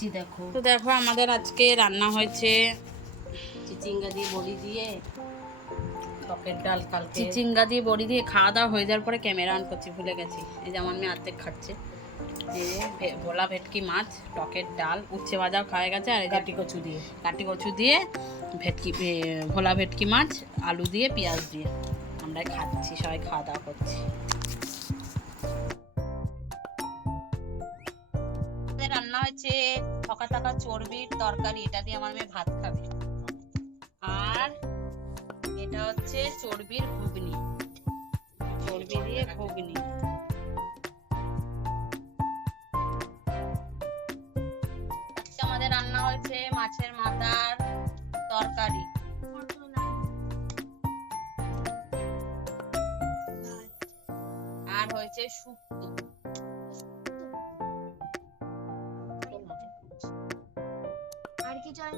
খাচ্ছি দেখো। তো দেখো আমাদের আজকে রান্না হয়েছে চিচিঙ্গা দিয়ে বড়ি দিয়ে, টকের ডাল কালকে। চিচিঙ্গা দিয়ে বড়ি দিয়ে খাওয়া দাওয়া হয়ে যাওয়ার পরে ক্যামেরা অন করছি, ভুলে গেছি। এই যে আমার মেয়ে অর্ধেক খাচ্ছে। এই যে ভোলা ভেটকি মাছ, টকের ডাল, উচ্ছে ভাজাও খাওয়া গেছে। আর এই কাটি কচু দিয়ে, কাটি কচু দিয়ে ভেটকি, ভোলা ভেটকি মাছ, আলু দিয়ে, পেঁয়াজ দিয়ে আমরা খাচ্ছি, সবাই খাওয়া দাওয়া করছি। রান্না হয়েছে থকা থাকা চর্বির তরকারি, এটা দিয়ে আমার মেয়ে ভাত খাবে। আর এটা হচ্ছে চর্বির ঘুগনি, চর্বি দিয়ে ঘুগনি। আমাদের রান্না হয়েছে মাছের মাথার তরকারি, আর হয়েছে শুক্তো। আর কি চাই?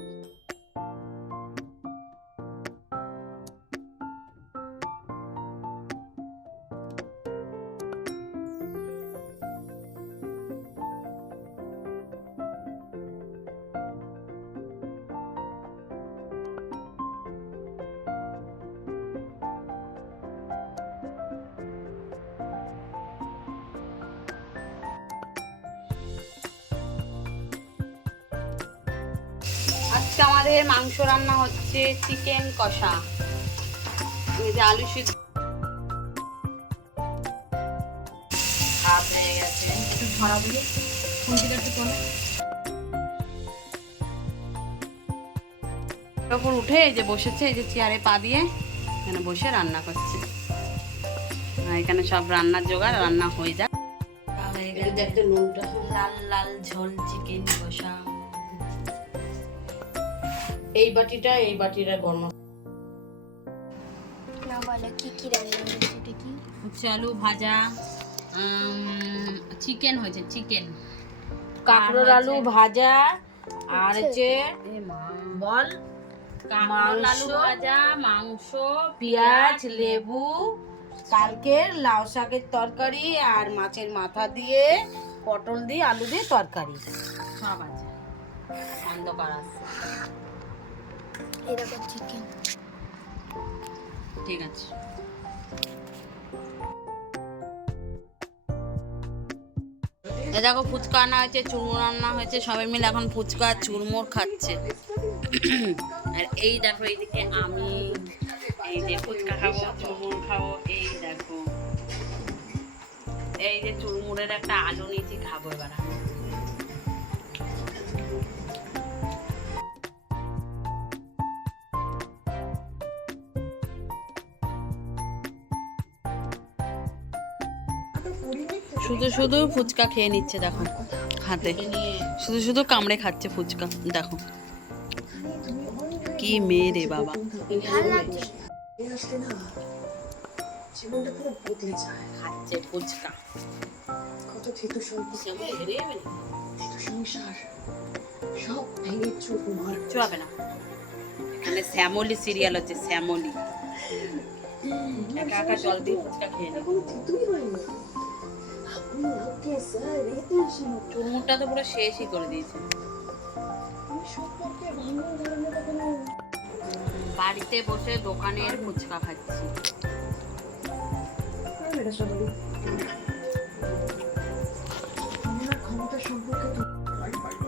আজকে আমাদের মাংস রান্না হচ্ছে চিকেন কষা। এই যে আলু সিদ্ধ ভাত হয়ে গেছে, একটু ছড়াবো যে খুঁটিটা একটু তোলে। তারপর উঠে এই যে বসেছে, এই যে চেয়ারে পা দিয়ে এখানে বসে রান্না করছে। আর এখানে সব রান্নার জোগাড়, রান্না হয়ে যায়। দেখতে নুনটা লাল লাল ঝোল চিকেন কষা। এই বাটিটা গরম। না বলো কি কি রান্না হয়েছে? এটা কি? উচ্ছে আলু ভাজা, চিকেন হয়েছে, চিকেন কাঁকরোল আলু ভাজা, আর হচ্ছে বল কাঁকরোল আলু ভাজা, মাংস, পেঁয়াজ, লেবু, কালকের লাউ শাকের তরকারি, আর মাছের মাথা দিয়ে, পটল দিয়ে, আলু দিয়ে তরকারি সব আছে। অন্ধকার আছে, এরকম চিকেন। ঠিক আছে। এ দেখো ফুচকা আনা হয়েছে, চুরমুর রান্না হয়েছে, সবাই মিলে এখন ফুচকা চুরমুর খাচ্ছে। আর এই দেখো এইদিকে আমি এই যে ফুচকা খাবো, চুরমুর খাবো। এই দেখো এই যে চুরমুরের একটা আলু নিয়েছি, খাবো এবার আমি। শুধু শুধু ফুচকা খেয়ে নিচ্ছে দেখো হাতে, শুধু শুধু কামড়ে খাচ্ছে ফুচকা। দেখো কি মেয়ে রে বাবা। ভালো লাগছে। খাচ্ছে ফুচকা। কিচ্ছু হবে না। এখানে শ্যামলি সিরিয়াল হচ্ছে, শ্যামলি। একা একা জল দিয়ে ফুচকা খেয়ে নেব। চুরমুরটা তো পুরো শেষই করে দিয়েছে। বাড়িতে বসে দোকানের ফুচকা খাচ্ছি।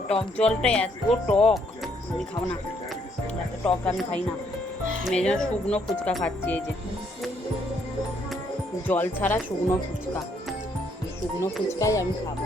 টক জলটা এত টক, আমি খাবো না, এত টক আমি খাই না। মেয়ে যেন শুকনো ফুচকা খাচ্ছি। এই যে জল ছাড়া শুকনো ফুচকা, শুকনো ফুচকাই আমি খাবো।